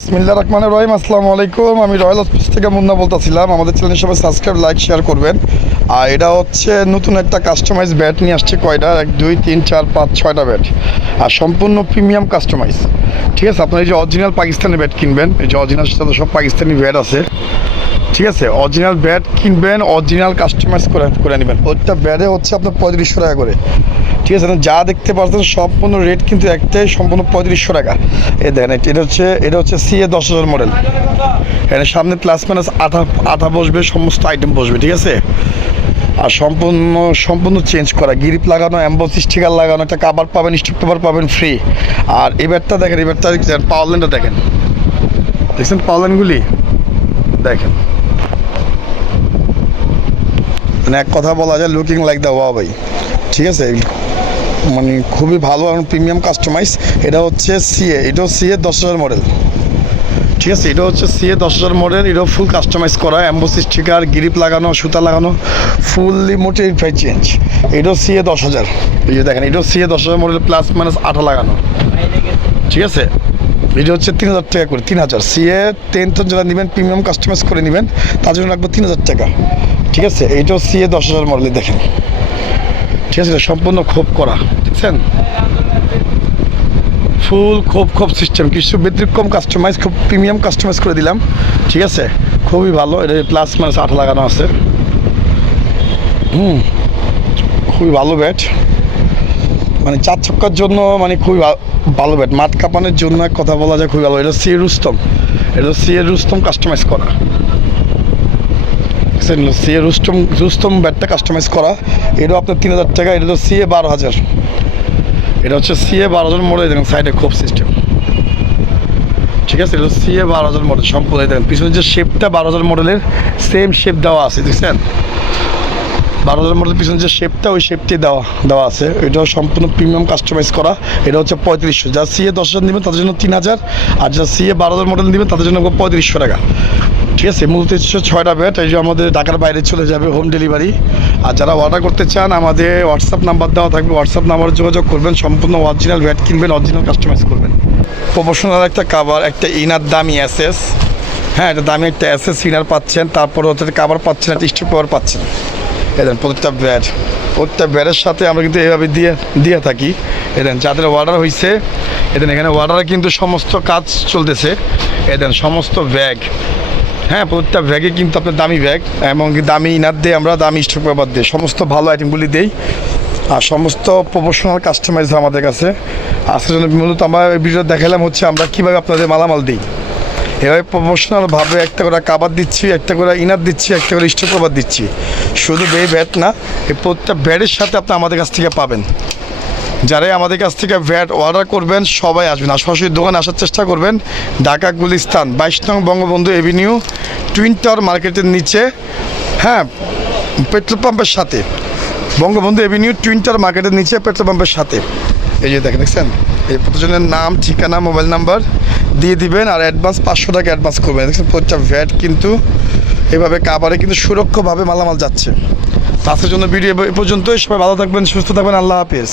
বিসমিল্লাহির রহমানির রহিম। আসসালামু আলাইকুম। আমি রয়্যাল অফিস থেকে মুন্না বলতেছিলাম। আমাদের চ্যানেল সবাই সাবস্ক্রাইব, লাইক, শেয়ার করবেন। আর এটা হচ্ছে নতুন একটা কাস্টমাইজ ব্যাট নিয়ে আসছে। কয়টা? 1 2 3 4 5 6টা ব্যাট, আর সম্পূর্ণ প্রিমিয়াম কাস্টমাইজ। ঠিক আছে, আপনার এই যে অরিজিনাল পাকিস্তানি ব্যাট কিনবেন, এই যে অরিজিনাল সাথে সব পাকিস্তানি ব্যাট আছে। ঠিক আছে, অরিজিনাল ব্যাট কিনবেন, অরিজিনাল কাস্টমাইজ করে নেবেন। প্রত্যেকটা ব্যাটে হচ্ছে আপনার 3500 টাকা করে। ঠিক আছে, যা দেখতে পাচ্ছেন সম্পূর্ণ রেট কিন্তু একটাই, সম্পূর্ণ 3500 টাকা। এই দেখেন, এটা হচ্ছে CA 10,000 মডেল। এখানে সামনে প্লাস মাইনাস আঠা বসবে, সমস্ত আইটেম বসবে। ঠিক আছে, আর সম্পূর্ণ চেঞ্জ করা, গ্রিপ লাগানো, এমবস স্টিকার লাগানো, একটা কাভার পাবেন, স্টিক পেপার পাবেন ফ্রি। আর এই ব্যাটটা দেখেন, এই ব্যাটটা পাওয়ার লাইনটা দেখেন, দেখছেন পাওয়ার লাইনগুলি দেখেন, মানে এক কথা বলা যায় লুকিং লাইক দ্য ওয়া ভাই। ঠিক আছে, মানে খুবই ভালো এবং প্রিমিয়াম কাস্টমাইজ। এটা হচ্ছে এটাও CA 10,000 মডেল। ঠিক আছে, এটা হচ্ছে CA 10,000 মডেল। এটাও ফুল কাস্টমাইজ করা, এমবস স্টিকার, গ্রিপ লাগানো, সুতা লাগানো, ফুললি মোটিফাইড চেঞ্জ। এটাও CA 10,000। এই যে দেখেন, এটাও CA 10,000 মডেল, প্লাস মাইনাস আঠা লাগানো। ঠিক আছে, এটা হচ্ছে 3,000 টাকা করে। 3,000 CA 10th যারা নেবেন, প্রিমিয়াম কাস্টমাইজ করে নেবেন, তার জন্য রাখবো 3,000 টাকা। ঠিক আছে, এইটাও CA 10,000 মডেল। দেখেন, ঠিক আছে, সম্পূর্ণ খোপ করা, দেখছেন, ফুল খোপ সিস্টেম, কিছু ব্যতিক্রম কাস্টমাইজ, খুব প্রিমিয়াম কাস্টমাইজ করে দিলাম। ঠিক আছে, খুবই ভালো। এটা প্লাস মাইনাস আঠা লাগানো আছে। খুবই ভালো ব্যাট, মানে 4 ছক্কার জন্য মানে খুবই ভালো ব্যাট। মাঠ কাঁপানোর জন্য এক কথা বলা যায় খুবই ভালো। এটা CA রুস্তম, এটা CA রুস্তম কাস্টমাইজ করা। CA রুস্তম ব্যাটটা কাস্টমাইজ করা। এটাও আপনার 3,000 টাকা। এটা তো CA 12,000। এটা হচ্ছে CA 12,000 মডেল। দেখেন সাইডে খোপ সিস্টেম। ঠিক আছে, এটা CA 12,000 মডেল সম্পূর্ণ। দেখেন পিছনে যে শেপটা 12,000 মডেলের সেম শেপ দেওয়া আছে, দেখছেন 12,000 মডেল পিছনে যে শেপটা, ওই শেপটাই দেওয়া আছে। এটাও সম্পূর্ণ প্রিমিয়াম কাস্টমাইজ করা। এটা হচ্ছে 3500। যারা CA 10,000 নেবেন তাদের জন্য 3,000, আর যারা CA 12,000 মডেল নেবেন তাদের জন্য 3500 টাকা। ঠিক আছে, মূলত 6টা ব্যাট। এই যে আমাদের ঢাকার বাইরে চলে যাবে হোম ডেলিভারি। আর যারা অর্ডার করতে চান, আমাদের হোয়াটসঅ্যাপ নাম্বার দেওয়া থাকবে, হোয়াটসঅ্যাপ নাম্বারে যোগাযোগ করবেন। সম্পূর্ণ অরিজিনাল ব্যাট কিনবেন, অরিজিনাল কাস্টমাইজ করবেন। প্রফেশনাল একটা কাভার, একটা ইনার দামি SS। হ্যাঁ, এটা দামি একটা SS ইনার পাচ্ছেন, তারপরে হচ্ছে কাভার পাচ্ছেন, একটা স্টিক পেপার পাচ্ছেন। এদেন প্রত্যেকটা ব্যাটের সাথে আমরা কিন্তু এইভাবে দিয়ে থাকি। এদেন যাদের অর্ডার হয়েছে, এদেন এখানে অর্ডারে কিন্তু সমস্ত কাজ চলতেছে। এদেন সমস্ত ব্যাগ, হ্যাঁ প্রত্যেকটা ব্যাগে কিন্তু আপনার দামি ব্যাগ এবং দামি ইনার দিয়ে, আমরা দামি স্টক পেপার দিই, সমস্ত ভালো আইটেমগুলি দিই। আর সমস্ত প্রফেশনাল কাস্টমাইজ আমাদের কাছে আসার জন্য মূলত আমরা এই ভিডিও দেখালাম হচ্ছে আমরা কীভাবে আপনাদের মালামাল দিই। এভাবে প্রফেশনালভাবে একটা করে কাভার দিচ্ছি, একটা করে ইনার দিচ্ছি, একটা করে স্টক পেপার দিচ্ছি। শুধু ব্যাট না, এই প্রত্যেকটা ব্যাটের সাথে আপনি আমাদের কাছ থেকে পাবেন। যারাই আমাদের কাছ থেকে ব্যাট অর্ডার করবেন সবাই আসবেন, আর সরাসরি দোকানে আসার চেষ্টা করবেন। ঢাকা গুলিস্তান 22 নং বঙ্গবন্ধু এভিনিউ, টুইন টাওয়ার মার্কেটের নিচে, হ্যাঁ পেট্রোল পাম্পের সাথে। বঙ্গবন্ধু এভিনিউ, টুইন টাওয়ার মার্কেটের নিচে, পেট্রোল পাম্পের সাথে। এই যে দেখছেন, এই প্রতিজনের নাম, ঠিকানা, মোবাইল নাম্বার দিয়ে দিবেন, আর অ্যাডভান্স 500 টাকা অ্যাডভান্স করবেন। দেখছেন প্রত্যেকটা ভ্যাট কিন্তু এভাবে কাভারে কিন্তু সুরক্ষাভাবে মালামাল যাচ্ছে। তাদের জন্য ভিডিও এ পর্যন্তই। সবাই ভালো থাকবেন, সুস্থ থাকবেন। আল্লাহ হাফেজ।